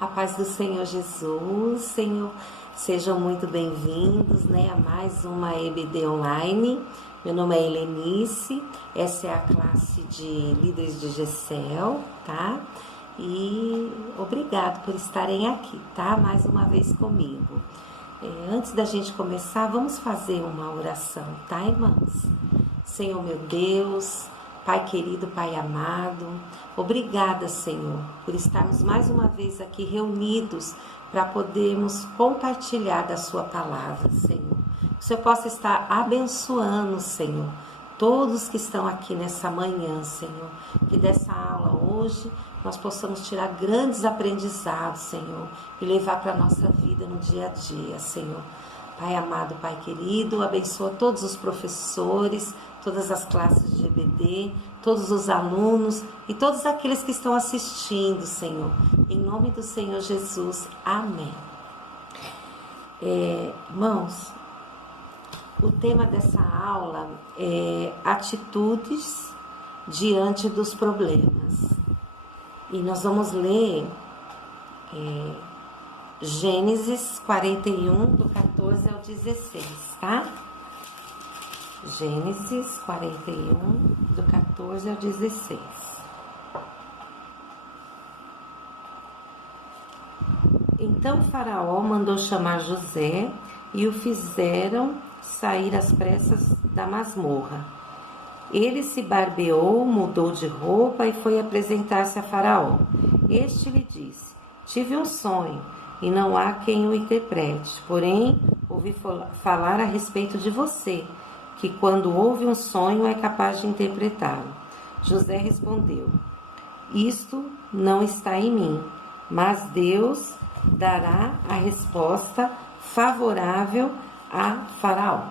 A paz do Senhor Jesus, Senhor, sejam muito bem-vindos, a mais uma EBD Online. Meu nome é Helenice, essa é a classe de líderes de GCEL, tá? E obrigado por estarem aqui, tá? Mais uma vez comigo. Antes da gente começar, vamos fazer uma oração, tá, irmãos? Senhor meu Deus, Pai querido, Pai amado, obrigada, Senhor, por estarmos mais uma vez aqui reunidos para podermos compartilhar da Sua palavra, Senhor. Que o Senhor possa estar abençoando, Senhor, todos que estão aqui nessa manhã, Senhor. Que dessa aula hoje nós possamos tirar grandes aprendizados, Senhor, e levar para a nossa vida no dia a dia, Senhor. Pai amado, Pai querido, abençoa todos os professores, todas as classes de EBD, todos os alunos e todos aqueles que estão assistindo, Senhor. Em nome do Senhor Jesus, amém. Irmãos, o tema dessa aula é atitudes diante dos problemas. E nós vamos ler Gênesis 41, do 14 ao 16, tá? Gênesis 41, do 14 ao 16. Então Faraó mandou chamar José e o fizeram sair às pressas da masmorra. Ele se barbeou, mudou de roupa e foi apresentar-se a Faraó. Este lhe disse: tive um sonho e não há quem o interprete, porém ouvi falar a respeito de você, que quando ouve um sonho é capaz de interpretá-lo. José respondeu: isto não está em mim, mas Deus dará a resposta favorável a Faraó.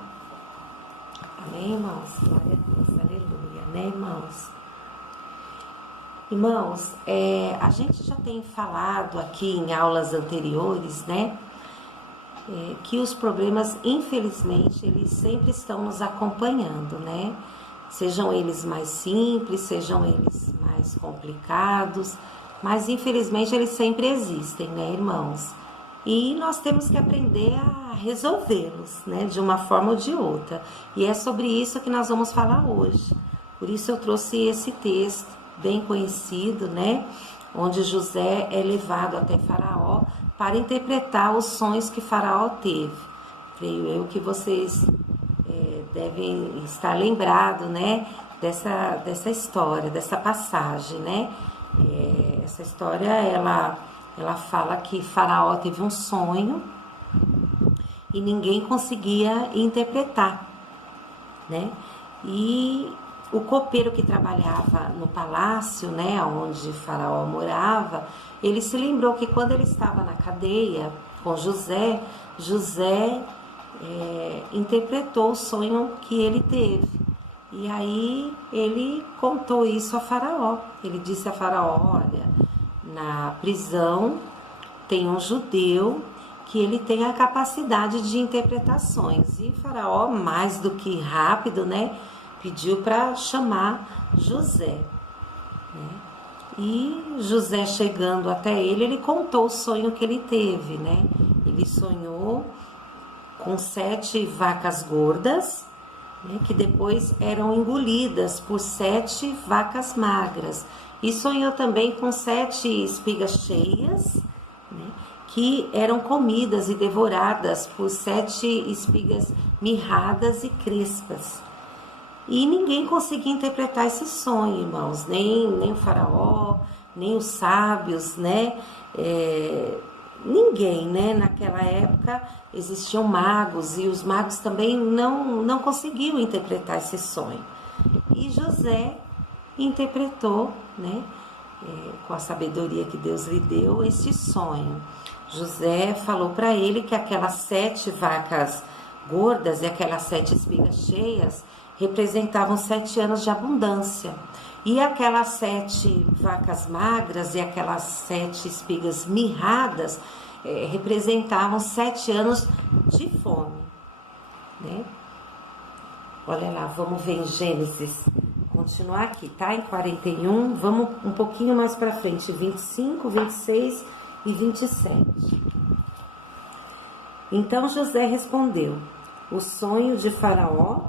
Amém, irmãos? Glória a Deus, aleluia, irmãos? Irmãos, a gente já tem falado aqui em aulas anteriores, que os problemas, infelizmente, eles sempre estão nos acompanhando, Sejam eles mais simples, sejam eles mais complicados, mas infelizmente eles sempre existem, irmãos? E nós temos que aprender a resolvê-los, de uma forma ou de outra. E é sobre isso que nós vamos falar hoje. Por isso eu trouxe esse texto bem conhecido, onde José é levado até Faraó para interpretar os sonhos que Faraó teve. Creio eu que vocês devem estar lembrados, dessa história, dessa passagem, Essa história, ela fala que Faraó teve um sonho e ninguém conseguia interpretar, E o copeiro que trabalhava no palácio, onde Faraó morava, ele se lembrou que quando ele estava na cadeia com José, interpretou o sonho que ele teve. E aí ele contou isso a Faraó. Ele disse a Faraó: olha, na prisão tem um judeu que ele tem a capacidade de interpretações. E Faraó, mais do que rápido, pediu para chamar José. E José, chegando até ele contou o sonho que ele teve, Ele sonhou com 7 vacas gordas, que depois eram engolidas por 7 vacas magras. E sonhou também com 7 espigas cheias, que eram comidas e devoradas por 7 espigas mirradas e crespas. E ninguém conseguia interpretar esse sonho, irmãos, nem o Faraó, nem os sábios, ninguém, Naquela época existiam magos e os magos também não conseguiam interpretar esse sonho. E José interpretou, com a sabedoria que Deus lhe deu, esse sonho. José falou para ele que aquelas 7 vacas gordas e aquelas 7 espigas cheias representavam 7 anos de abundância. E aquelas 7 vacas magras e aquelas 7 espigas mirradas representavam 7 anos de fome. Olha lá, vamos ver em Gênesis. Continuar aqui, tá? Em 41, vamos um pouquinho mais para frente, 25, 26 e 27. Então José respondeu: o sonho de Faraó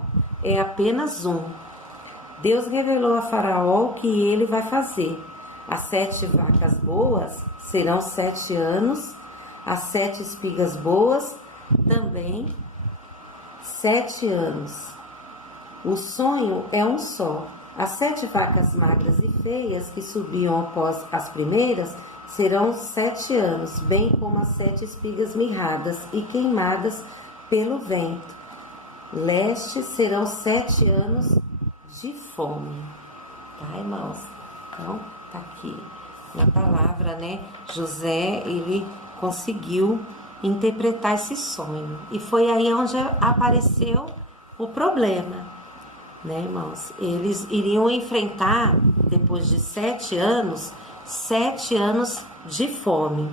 é apenas um. Deus revelou a Faraó o que ele vai fazer. As 7 vacas boas serão 7 anos, as 7 espigas boas também 7 anos. O sonho é um só. As 7 vacas magras e feias que subiam após as primeiras serão 7 anos, bem como as 7 espigas mirradas e queimadas pelo vento. Leste serão 7 anos de fome. Tá, irmãos? Então, tá aqui na palavra, né? José, ele conseguiu interpretar esse sonho. E foi aí onde apareceu o problema, né, irmãos? Eles iriam enfrentar, depois de 7 anos, 7 anos de fome.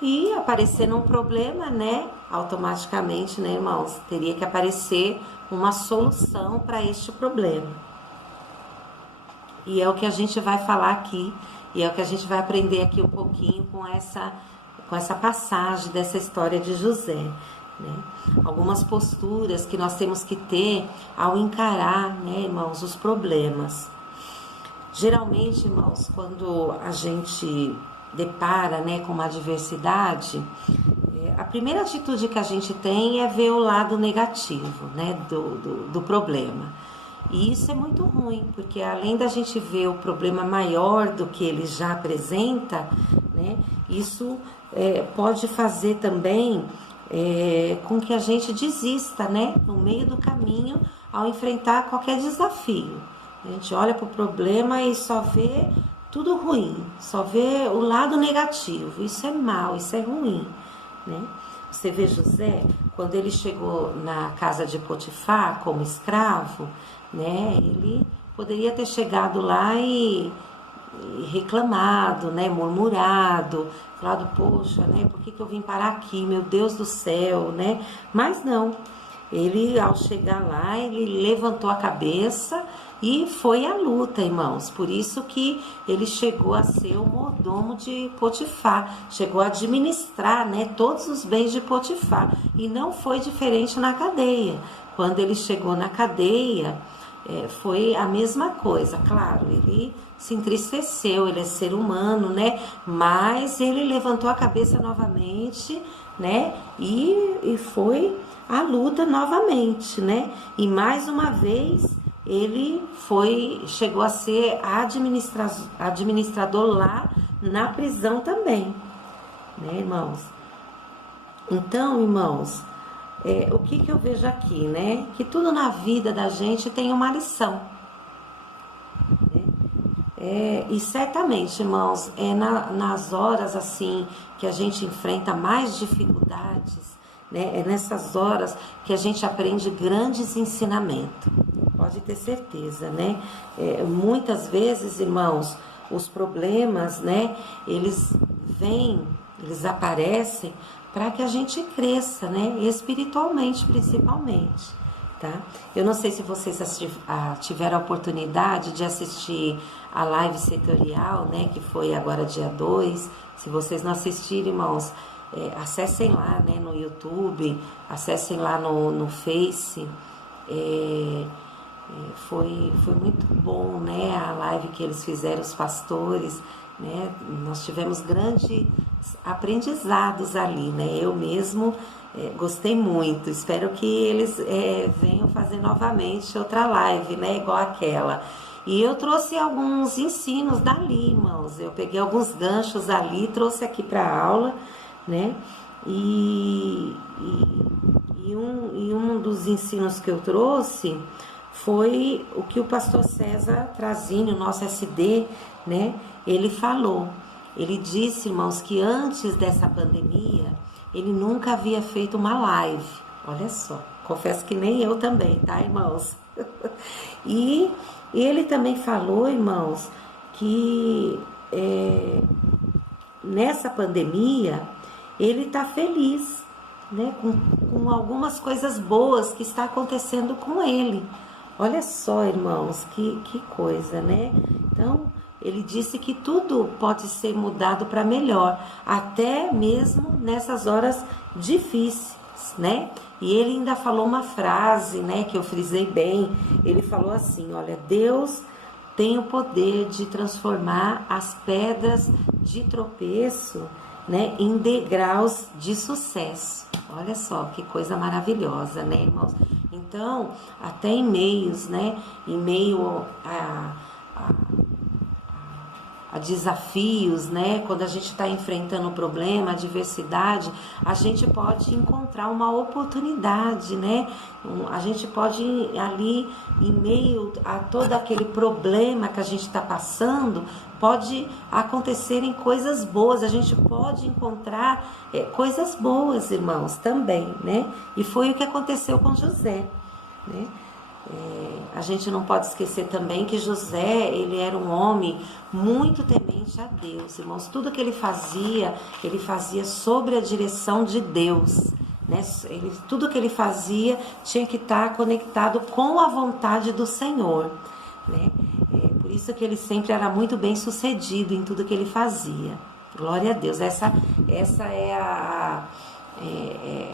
E aparecendo um problema, né? Automaticamente, né, irmãos? Teria que aparecer uma solução para este problema. E é o que a gente vai falar aqui, e é o que a gente vai aprender aqui um pouquinho com essa passagem dessa história de José, né? Algumas posturas que nós temos que ter ao encarar, né, irmãos, os problemas. Geralmente, irmãos, quando a gente depara, né, com uma adversidade, a primeira atitude que a gente tem é ver o lado negativo, né, do problema. E isso é muito ruim, porque além da gente ver o problema maior do que ele já apresenta, né, isso pode fazer também com que a gente desista, né, no meio do caminho ao enfrentar qualquer desafio. A gente olha para o problema e só vê tudo ruim, só vê o lado negativo. Isso é mal, isso é ruim, né? Você vê José, quando ele chegou na casa de Potifar como escravo, né? Ele poderia ter chegado lá e reclamado, né? Murmurado, falado: poxa, né? Por que eu vim parar aqui? Meu Deus do céu, né? Mas não. Ele, ao chegar lá, ele levantou a cabeça e foi à luta, irmãos. Por isso que ele chegou a ser o mordomo de Potifar. Chegou a administrar, né, todos os bens de Potifar. E não foi diferente na cadeia. Quando ele chegou na cadeia, foi a mesma coisa. Claro, ele se entristeceu, ele é ser humano, né? Mas ele levantou a cabeça novamente, né? E foi a luta novamente, né? E mais uma vez ele chegou a ser administrador lá na prisão também, né, irmãos? Então, irmãos, o que eu vejo aqui, né? Que tudo na vida da gente tem uma lição, né? E certamente, irmãos, nas horas assim que a gente enfrenta mais dificuldades, né? É nessas horas que a gente aprende grandes ensinamentos. Pode ter certeza, né? Muitas vezes, irmãos, os problemas, né? Eles vêm, eles aparecem para que a gente cresça, né? Espiritualmente, principalmente, tá? Eu não sei se vocês tiveram a oportunidade de assistir a live setorial, né? Que foi agora dia 2. Se vocês não assistiram, irmãos, acessem lá, né, no YouTube, acessem lá no Face. Foi muito bom, né, a live que eles fizeram, os pastores, né? Nós tivemos grandes aprendizados ali, né? Eu mesmo gostei muito. Espero que eles venham fazer novamente outra live, né, igual aquela. E eu trouxe alguns ensinos dali, irmãos. Eu peguei alguns ganchos ali, trouxe aqui para a aula, né? E um dos ensinos que eu trouxe foi o que o pastor César Trazini, o nosso SD, né? Ele falou. Ele disse, irmãos, que antes dessa pandemia, ele nunca havia feito uma live. Olha só, confesso que nem eu também, tá, irmãos? E ele também falou, irmãos, que nessa pandemia ele está feliz, né, com algumas coisas boas que está acontecendo com ele. Olha só, irmãos, que coisa, né? Então, ele disse que tudo pode ser mudado para melhor, até mesmo nessas horas difíceis, né? E ele ainda falou uma frase, né, que eu frisei bem. Ele falou assim: olha, Deus tem o poder de transformar as pedras de tropeço, né, em degraus de sucesso. Olha só que coisa maravilhosa, né, irmãos? Então, até em meios, né, em meio a desafios, né? Quando a gente está enfrentando um problema, adversidade, a gente pode encontrar uma oportunidade, né? A gente pode ali, em meio a todo aquele problema que a gente está passando, pode acontecerem coisas boas, a gente pode encontrar coisas boas, irmãos, também, né? E foi o que aconteceu com José, né? A gente não pode esquecer também que José, ele era um homem muito temente a Deus, irmãos. Tudo que ele fazia sobre a direção de Deus, né? Tudo que ele fazia tinha que estar conectado com a vontade do Senhor, né? Por isso que ele sempre era muito bem sucedido em tudo que ele fazia. Glória a Deus. Essa é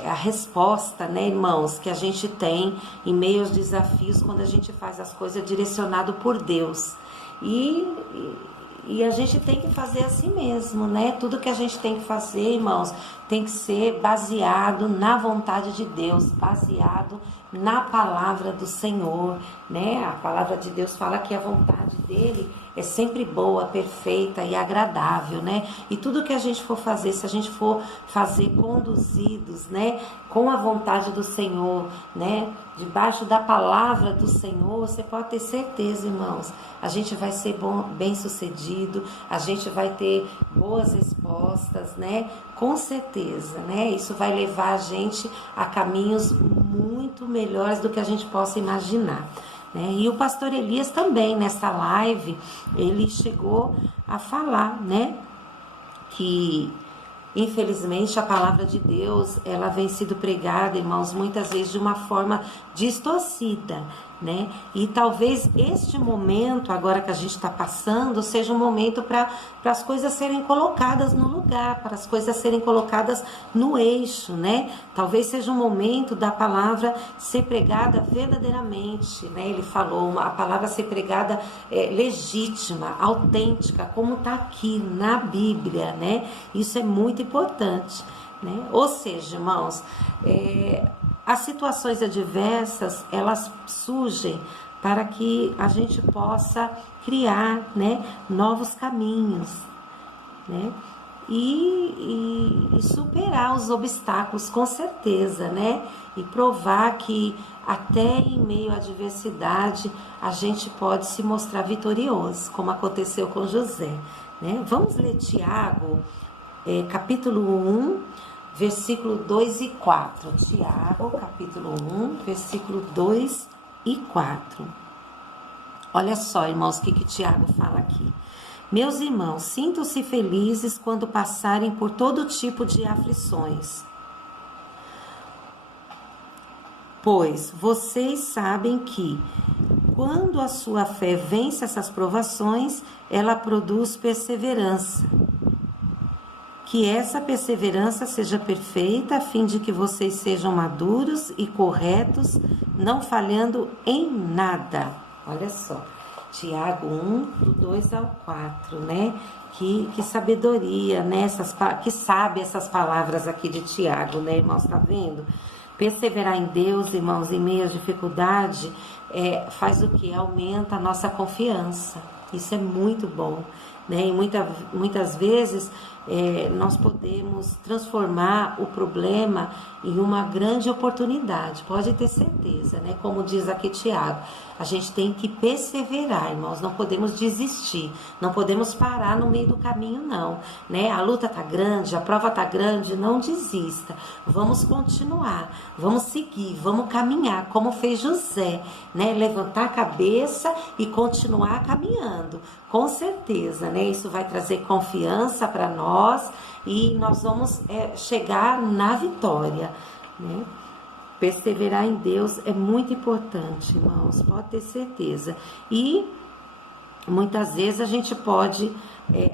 a resposta, né, irmãos, que a gente tem em meio aos desafios quando a gente faz as coisas direcionado por Deus. E a gente tem que fazer assim mesmo, né? Tudo que a gente tem que fazer, irmãos, tem que ser baseado na vontade de Deus, baseado na palavra do Senhor, né? A palavra de Deus fala que a vontade dele é sempre boa, perfeita e agradável, né? E tudo que a gente for fazer, se a gente for fazer conduzidos, né, com a vontade do Senhor, né, debaixo da palavra do Senhor, você pode ter certeza, irmãos, a gente vai ser bem sucedido, a gente vai ter boas respostas, né? Com certeza, né? Isso vai levar a gente a caminhos muito melhores do que a gente possa imaginar. E o pastor Elias também, nessa live, ele chegou a falar, né, que infelizmente a palavra de Deus, ela vem sido pregada, irmãos, muitas vezes de uma forma distorcida, né? E talvez este momento, agora que a gente está passando, seja um momento para as coisas serem colocadas no lugar, para as coisas serem colocadas no eixo, né? Talvez seja um momento da palavra ser pregada verdadeiramente, né? Ele falou, a palavra ser pregada legítima, autêntica, como está aqui na Bíblia, né? Isso é muito importante, né? Ou seja, irmãos, as situações adversas, elas surgem para que a gente possa criar, né, novos caminhos, né, e superar os obstáculos, com certeza, né, e provar que até em meio à adversidade a gente pode se mostrar vitorioso, como aconteceu com José, né. Vamos ler Tiago, capítulo 1, versículo 2 e 4. Tiago, capítulo 1, versículo 2 e 4. Olha só, irmãos, o que Tiago fala aqui. Meus irmãos, sintam-se felizes quando passarem por todo tipo de aflições, pois vocês sabem que, quando a sua fé vence essas provações, ela produz perseverança. Que essa perseverança seja perfeita, a fim de que vocês sejam maduros e corretos, não falhando em nada. Olha só, Tiago 1, do 2 ao 4, né? Que sabedoria, né? Que sabe essas palavras aqui de Tiago, né, irmãos? Tá vendo? Perseverar em Deus, irmãos, em meio à dificuldade, faz o que? Aumenta a nossa confiança. Isso é muito bom, né? E muitas vezes nós podemos transformar o problema em uma grande oportunidade, pode ter certeza, né? Como diz aqui Tiago, a gente tem que perseverar, irmãos, não podemos desistir, não podemos parar no meio do caminho, não, né? A luta tá grande, a prova tá grande, não desista, vamos continuar, vamos seguir, vamos caminhar, como fez José, né? Levantar a cabeça e continuar caminhando, com certeza, né? Isso vai trazer confiança para nós e nós vamos chegar na vitória, né? Perseverar em Deus é muito importante, irmãos, pode ter certeza. E muitas vezes a gente pode,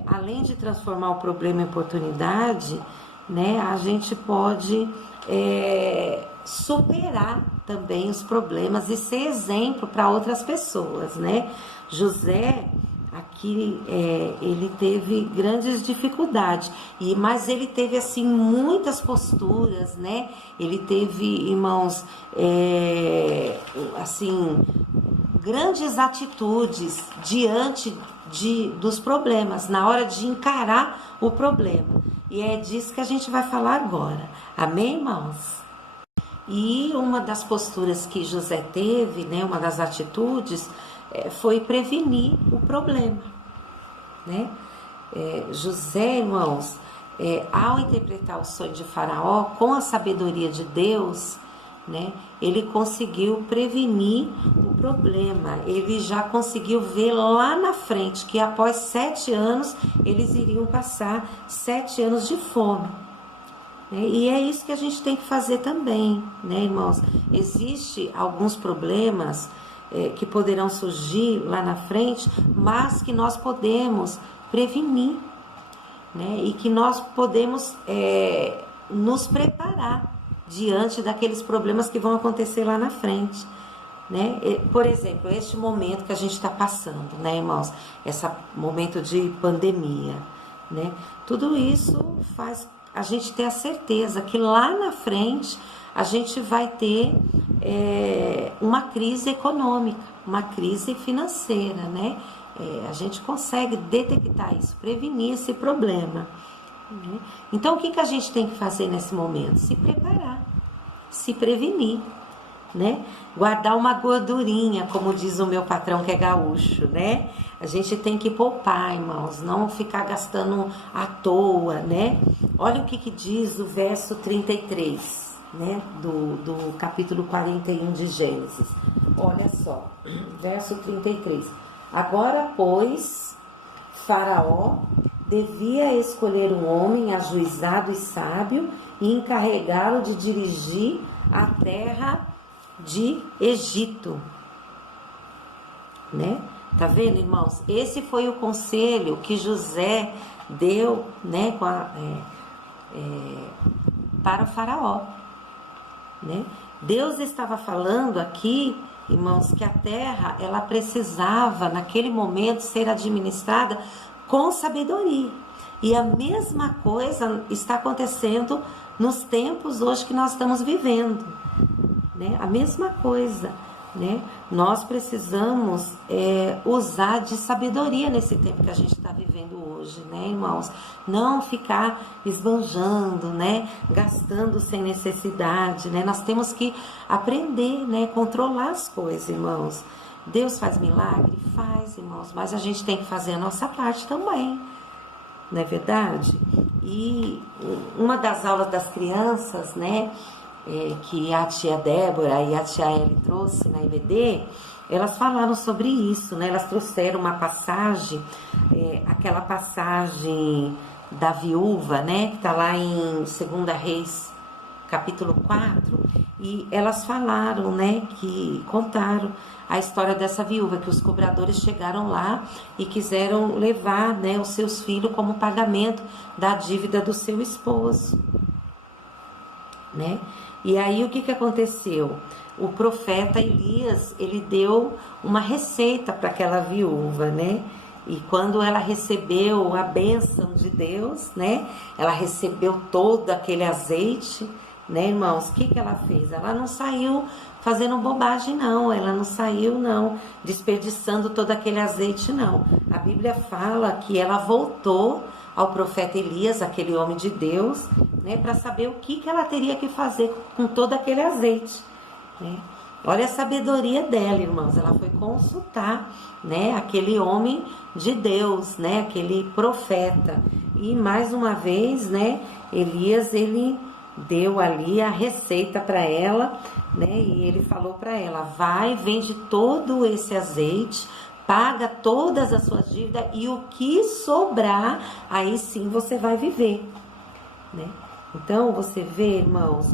além de transformar o problema em oportunidade, né, a gente pode superar também os problemas e ser exemplo para outras pessoas, né? José, aqui, ele teve grandes dificuldades, mas ele teve, assim, muitas posturas, né? Ele teve, irmãos, assim, grandes atitudes diante dos problemas, na hora de encarar o problema. E é disso que a gente vai falar agora. Amém, irmãos? E uma das posturas que José teve, né, uma das atitudes, foi prevenir o problema, né? José, irmãos, ao interpretar o sonho de Faraó com a sabedoria de Deus, né, ele conseguiu prevenir o problema. Ele já conseguiu ver lá na frente que após 7 anos eles iriam passar 7 anos de fome. E é isso que a gente tem que fazer também, né, irmãos? Existem alguns problemas que poderão surgir lá na frente, mas que nós podemos prevenir, né? E que nós podemos nos preparar diante daqueles problemas que vão acontecer lá na frente, né? Por exemplo, este momento que a gente está passando, né, irmãos? Esse momento de pandemia, né? Tudo isso faz a gente ter a certeza que lá na frente a gente vai ter uma crise econômica, uma crise financeira, né? A gente consegue detectar isso, prevenir esse problema, né? Então, o que a gente tem que fazer nesse momento? Se preparar, se prevenir, né? Guardar uma gordurinha, como diz o meu patrão que é gaúcho, né? A gente tem que poupar, irmãos, não ficar gastando à toa, né? Olha o que diz o verso 33, né? Do capítulo 41 de Gênesis. Olha só, verso 33. Agora, pois, Faraó devia escolher um homem ajuizado e sábio e encarregá-lo de dirigir a terra de Egito, né? Tá vendo, irmãos? Esse foi o conselho que José deu, né, para o Faraó, né? Deus estava falando aqui, irmãos, que a terra, ela precisava, naquele momento, ser administrada com sabedoria. E a mesma coisa está acontecendo nos tempos hoje que nós estamos vivendo, né? A mesma coisa, né? Nós precisamos usar de sabedoria nesse tempo que a gente está vivendo hoje, né, irmãos? Não ficar esbanjando, né? Gastando sem necessidade, né? Nós temos que aprender, né? Controlar as coisas, irmãos. Deus faz milagre? Faz, irmãos, mas a gente tem que fazer a nossa parte também, não é verdade? E uma das aulas das crianças, né, que a tia Débora e a tia Eli trouxe na IBD, elas falaram sobre isso, né? Elas trouxeram uma passagem, aquela passagem da viúva, né, que está lá em 2 Reis, capítulo 4, e elas falaram, né, que contaram a história dessa viúva, que os cobradores chegaram lá e quiseram levar, né, os seus filhos como pagamento da dívida do seu esposo, né? E aí o que aconteceu? O profeta Elias, ele deu uma receita para aquela viúva, né? E quando ela recebeu a bênção de Deus, né? Ela recebeu todo aquele azeite, né, irmãos? O que ela fez? Ela não saiu fazendo bobagem, não. Ela não saiu, não, desperdiçando todo aquele azeite, não. A Bíblia fala que ela voltou ao profeta Elias, aquele homem de Deus, né, para saber o que ela teria que fazer com todo aquele azeite, né? Olha a sabedoria dela, irmãos. Ela foi consultar, né, aquele homem de Deus, né, aquele profeta. E mais uma vez, né, Elias, ele deu ali a receita para ela, né, e ele falou para ela: vai, vende todo esse azeite, paga todas as suas dívidas e o que sobrar, aí sim você vai viver, né? Então, você vê, irmãos,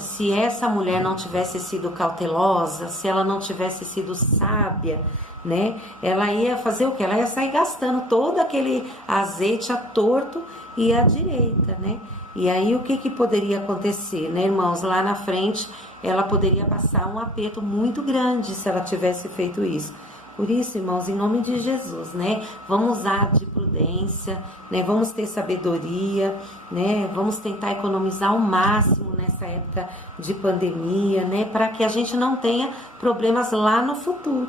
se essa mulher não tivesse sido cautelosa, se ela não tivesse sido sábia, né? Ela ia fazer o quê? Ela ia sair gastando todo aquele azeite à torto e à direita, né? E aí o que que poderia acontecer, né, irmãos? Lá na frente ela poderia passar um aperto muito grande se ela tivesse feito isso. Por isso, irmãos, em nome de Jesus, né? Vamos usar de prudência, né? Vamos ter sabedoria, né? Vamos tentar economizar ao máximo nessa época de pandemia, né? Para que a gente não tenha problemas lá no futuro,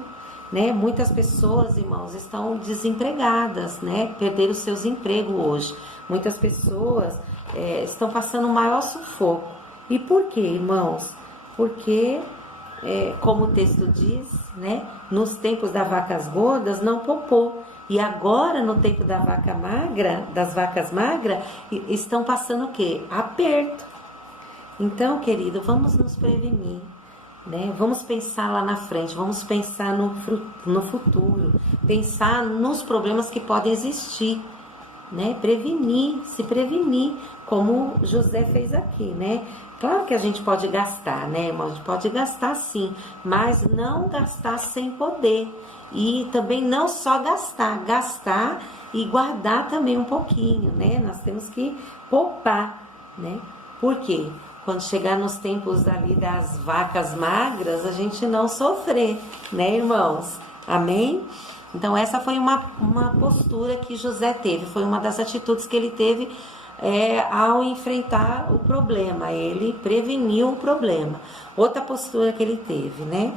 né? Muitas pessoas, irmãos, estão desempregadas, né? Perderam seus empregos hoje. Muitas pessoas estão passando o maior sufoco. E por quê, irmãos? Porque como o texto diz, né? Nos tempos das vacas gordas não popou. E agora, no tempo da vaca magra, das vacas magras, estão passando o quê? Aperto. Então, querido, vamos nos prevenir, né? Vamos pensar lá na frente, vamos pensar no futuro, pensar nos problemas que podem existir, né? Se prevenir, como José fez aqui, né? Claro que a gente pode gastar, né, irmão? A gente pode gastar sim, mas não gastar sem poder. E também não só gastar e guardar também um pouquinho, né? Nós temos que poupar, né? Por quê? Quando chegar nos tempos ali das vacas magras, a gente não sofrer, né, irmãos? Amém? Então essa foi uma postura que José teve, foi uma das atitudes que ele teve ao enfrentar o problema. Ele preveniu o problema. Outra postura que ele teve, né?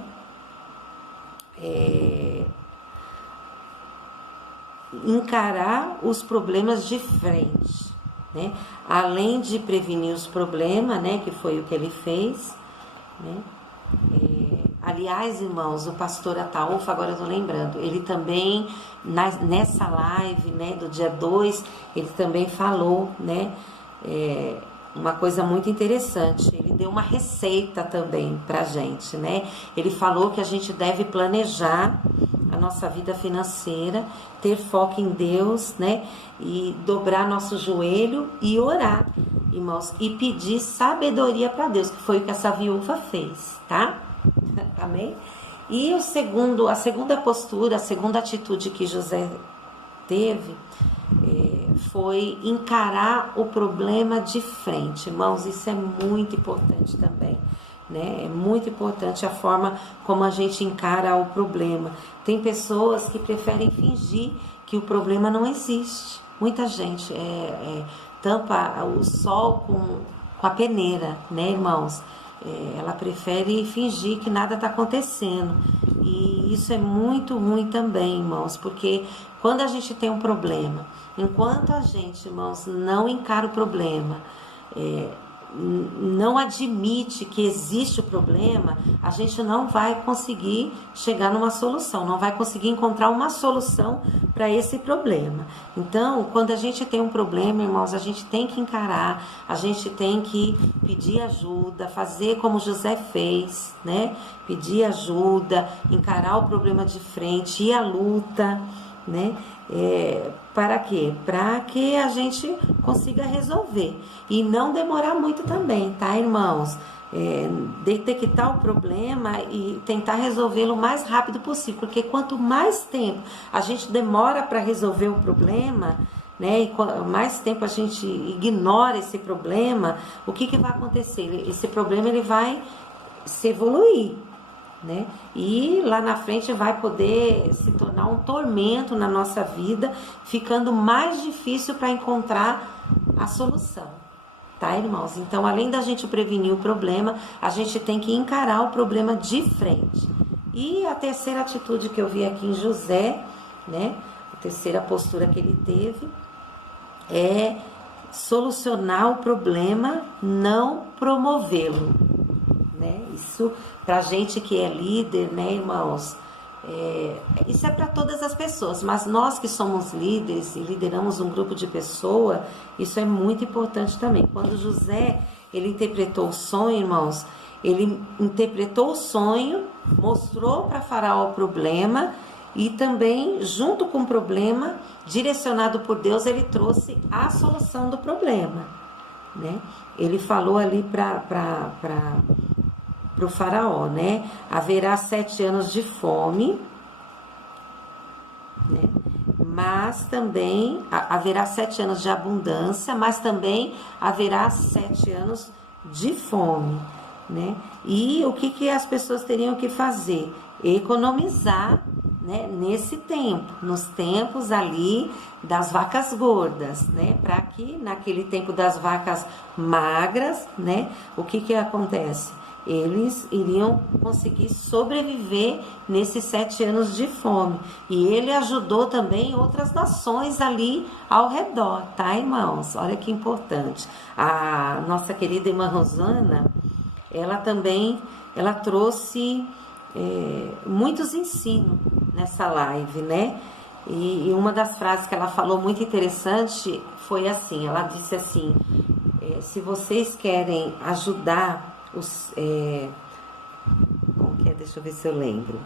Encarar os problemas de frente, né? Além de prevenir os problemas, né? Que foi o que ele fez, né? Aliás, irmãos, o pastor Ataúfo, agora eu tô lembrando, ele também, nessa live, né, do dia 2, ele também falou, né, uma coisa muito interessante. Ele deu uma receita também pra gente, né? Ele falou que a gente deve planejar a nossa vida financeira, ter foco em Deus, né? E dobrar nosso joelho e orar, irmãos, e pedir sabedoria para Deus, que foi o que essa viúva fez, tá? Amém? E a segunda postura, a segunda atitude que José teve foi encarar o problema de frente. Irmãos, isso é muito importante também, né? É muito importante a forma como a gente encara o problema. Tem pessoas que preferem fingir que o problema não existe. Muita gente tampa o sol com a peneira, né, irmãos? Ela prefere fingir que nada está acontecendo. E isso é muito ruim também, irmãos, porque quando a gente tem um problema, enquanto a gente, irmãos, não encara o problema, não admite que existe o problema, a gente não vai conseguir chegar numa solução, não vai conseguir encontrar uma solução para esse problema. Então, quando a gente tem um problema, irmãos, a gente tem que encarar, a gente tem que pedir ajuda, fazer como José fez, né? Pedir ajuda, encarar o problema de frente, ir à luta, né? Para quê? Para que a gente consiga resolver e não demorar muito também, tá, irmãos? Detectar o problema e tentar resolvê-lo o mais rápido possível, porque quanto mais tempo a gente demora para resolver o problema, né, e mais tempo a gente ignora esse problema, o que vai acontecer? Esse problema ele vai se evoluir, né? E lá na frente vai poder se tornar um tormento na nossa vida, ficando mais difícil para encontrar a solução, tá, irmãos? Então, além da gente prevenir o problema, a gente tem que encarar o problema de frente. E a terceira atitude que eu vi aqui em José, né, a terceira postura que ele teve é solucionar o problema, não promovê-lo, né? Isso pra gente que é líder, né, irmãos? Isso é para todas as pessoas, mas nós que somos líderes e lideramos um grupo de pessoas, isso é muito importante também. Quando José, ele interpretou o sonho, irmãos, ele interpretou o sonho, mostrou para Faraó o problema e também, junto com o problema, direcionado por Deus, ele trouxe a solução do problema, né? Ele falou ali para o Faraó, né? Haverá 7 anos de fome mas também haverá 7 anos de abundância, mas também haverá 7 anos de fome, né? E o que as pessoas teriam que fazer? Economizar, né, nesse tempo, nos tempos ali das vacas gordas, né? Para que naquele tempo das vacas magras, né? O que acontece? Eles iriam conseguir sobreviver nesses 7 anos de fome. E ele ajudou também outras nações ali ao redor, tá, irmãos? Olha que importante. A nossa querida irmã Rosana, ela também, ela trouxe muitos ensinos nessa live, né? E uma das frases que ela falou muito interessante foi assim, ela disse assim, se vocês querem ajudar como que é? Deixa eu ver se eu lembro.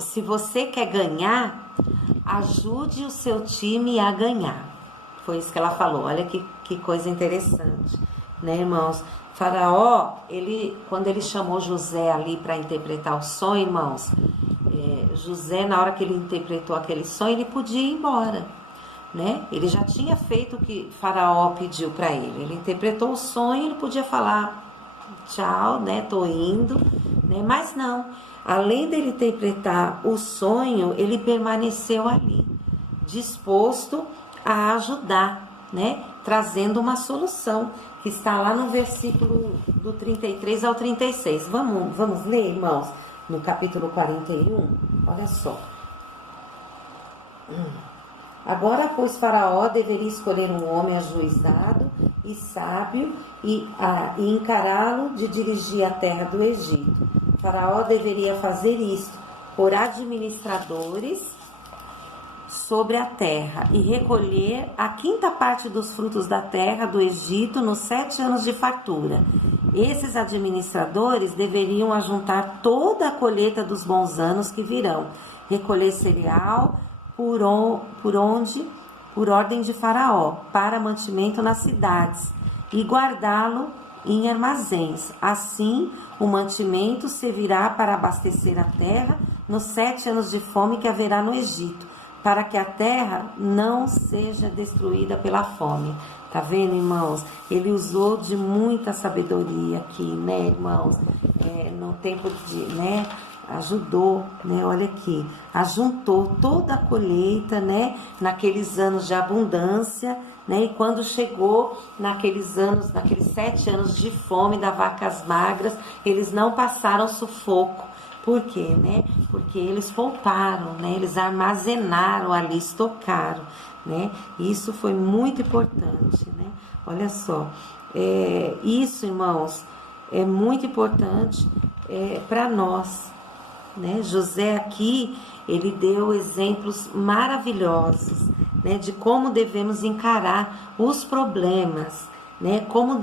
Se você quer ganhar, ajude o seu time a ganhar. Foi isso que ela falou. Olha que coisa interessante, né, irmãos? Faraó, quando ele chamou José ali para interpretar o sonho, irmãos, José, na hora que ele interpretou aquele sonho, ele podia ir embora, né? Ele já tinha feito o que Faraó pediu para ele. Ele interpretou o sonho, ele podia falar tchau, né? Tô indo, né? Mas não. Além dele interpretar o sonho, ele permaneceu ali, disposto a ajudar, né? Trazendo uma solução, que está lá no versículo do 33 ao 36. Vamos ler, irmãos, no capítulo 41. Olha só. Agora, pois, Faraó deveria escolher um homem ajuizado e sábio e encará-lo de dirigir a terra do Egito. Faraó deveria fazer isto por administradores sobre a terra e recolher a 5ª parte dos frutos da terra do Egito nos 7 anos de fartura. Esses administradores deveriam ajuntar toda a colheita dos bons anos que virão, recolher cereal por ordem de Faraó, para mantimento nas cidades, e guardá-lo em armazéns. Assim, o mantimento servirá para abastecer a terra nos 7 anos de fome que haverá no Egito, para que a terra não seja destruída pela fome. Tá vendo, irmãos? Ele usou de muita sabedoria aqui, né, irmãos? No tempo de, né? Ajudou, né? Olha aqui, ajuntou toda a colheita, né? Naqueles anos de abundância, né? E quando chegou naqueles 7 anos de fome das vacas magras, eles não passaram sufoco. Por quê, né? Porque eles pouparam, né? Eles armazenaram ali, estocaram, né? Isso foi muito importante, né? Olha só, isso, irmãos, é muito importante para nós, né? José aqui, ele deu exemplos maravilhosos, né? De como devemos encarar os problemas, né? Como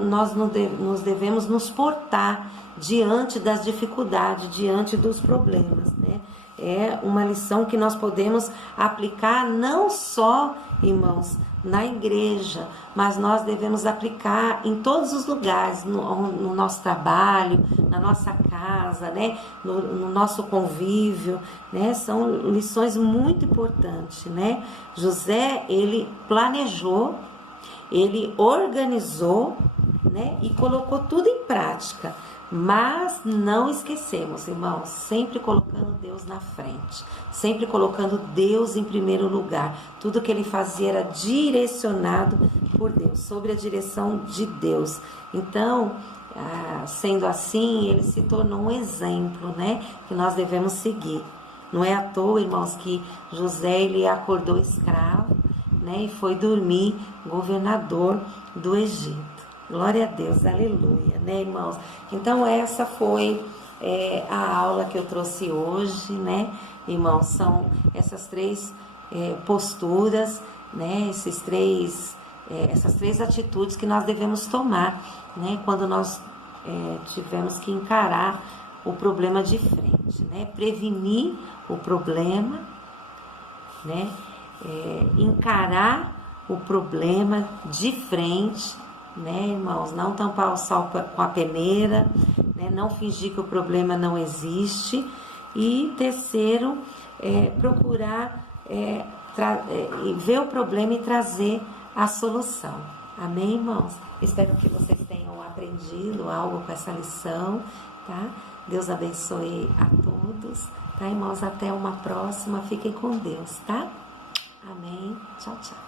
nós nos devemos nos portar diante das dificuldades, diante dos problemas, né? É uma lição que nós podemos aplicar não só, irmãos, na igreja, mas nós devemos aplicar em todos os lugares, no nosso trabalho, na nossa casa, né? No nosso convívio, né? São lições muito importantes, né? José, ele planejou, ele organizou, né? E colocou tudo em prática. Mas não esquecemos, irmãos, sempre colocando Deus na frente, sempre colocando Deus em primeiro lugar. Tudo que ele fazia era direcionado por Deus, sobre a direção de Deus. Então, sendo assim, ele se tornou um exemplo, né, que nós devemos seguir. Não é à toa, irmãos, que José, ele acordou escravo, né, e foi dormir governador do Egito. Glória a Deus, aleluia, né, irmãos? Então, essa foi a aula que eu trouxe hoje, né, irmãos? São essas 3 posturas, né, essas três atitudes que nós devemos tomar, né, quando nós tivermos que encarar o problema de frente, né? Prevenir o problema, né? Encarar o problema de frente, né, irmãos? Não tampar o sol com a peneira, né? Não fingir que o problema não existe, E terceiro, procurar ver o problema e trazer a solução. Amém, irmãos? Espero que vocês tenham aprendido algo com essa lição, tá? Deus abençoe a todos, tá, irmãos? Até uma próxima. Fiquem com Deus, tá? Amém. Tchau, tchau.